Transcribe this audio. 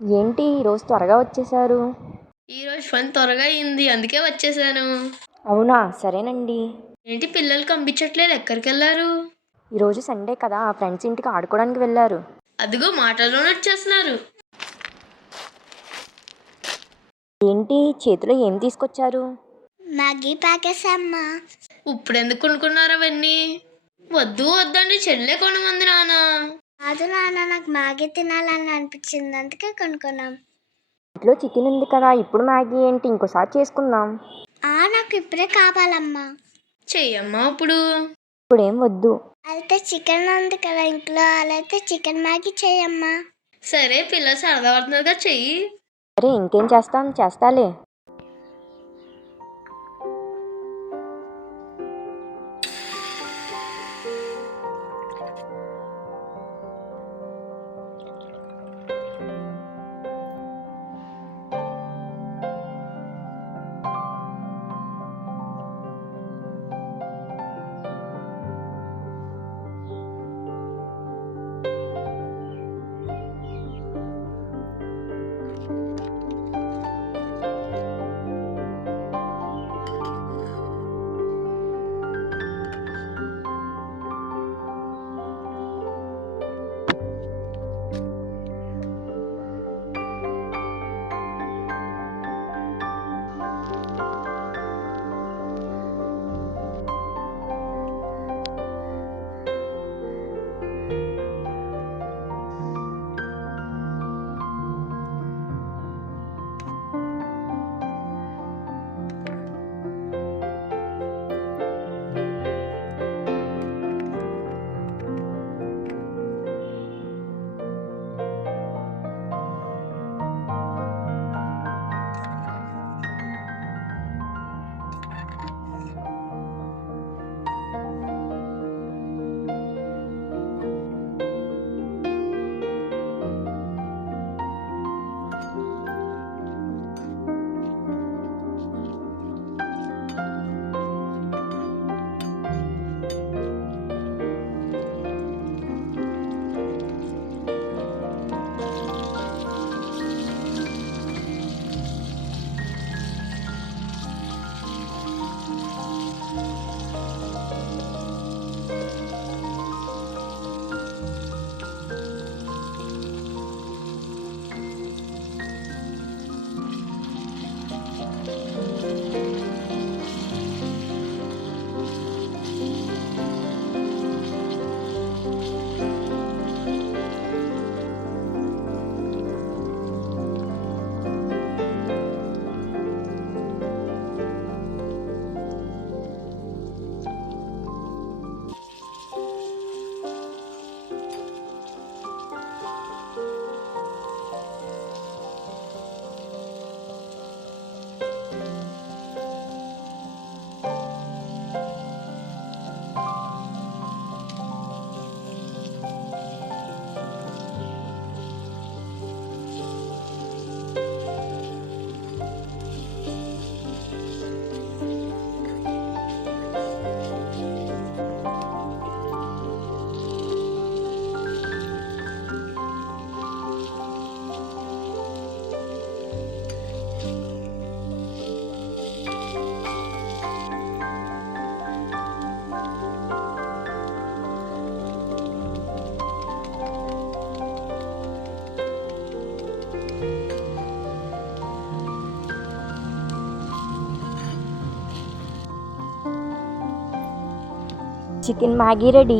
ఏంటి ఈరోజు త్వరగా వచ్చేసారు? ఈరోజు పని త్వరగా అయింది, అందుకే వచ్చేసాను. అవునా, సరేనండి. ఏంటి పిల్లలు కనిపించట్లేదు, ఎక్కడికి వెళ్ళారు? ఈరోజు సండే కదా, ఫ్రెండ్స్ ఇంటికి ఆడుకోవడానికి వెళ్ళారు. అదిగో మాటల్లోనే వచ్చేస్తున్నారు. ఏంటి చేతిలో ఏం తీసుకొచ్చారు? మ్యాగీ ప్యాకెట్స్ అమ్మా. ఇప్పుడు ఎందుకు కొనుక్కున్నారు అవన్నీ? వద్దు వద్దండి, చెల్లె కొనమంది నాన్న. కాదు నాన్న, నాకు మ్యాగీ తినాలని అనిపించింది, అందుకే కొనుక్కున్నాం. ఇంట్లో చికెన్ ఉంది కదా, ఇప్పుడు మ్యాగీ ఏంటి, ఇంకోసారి చేసుకుందాం. నాకు ఇప్పుడే కావాలమ్మా. చెయ్యమ్మా ఇప్పుడు. ఇప్పుడేం వద్దు. అయితే చికెన్ ఉంది కదా ఇంట్లో, అలా అయితే చికెన్ మ్యాగీ చేయమ్మా. సరే, పిల్లలు సరదా పడుతున్నారుగా, చెయ్యి. సరే, ఇంకేం చేస్తాం, చేస్తాలే. Chicken Maggi ready.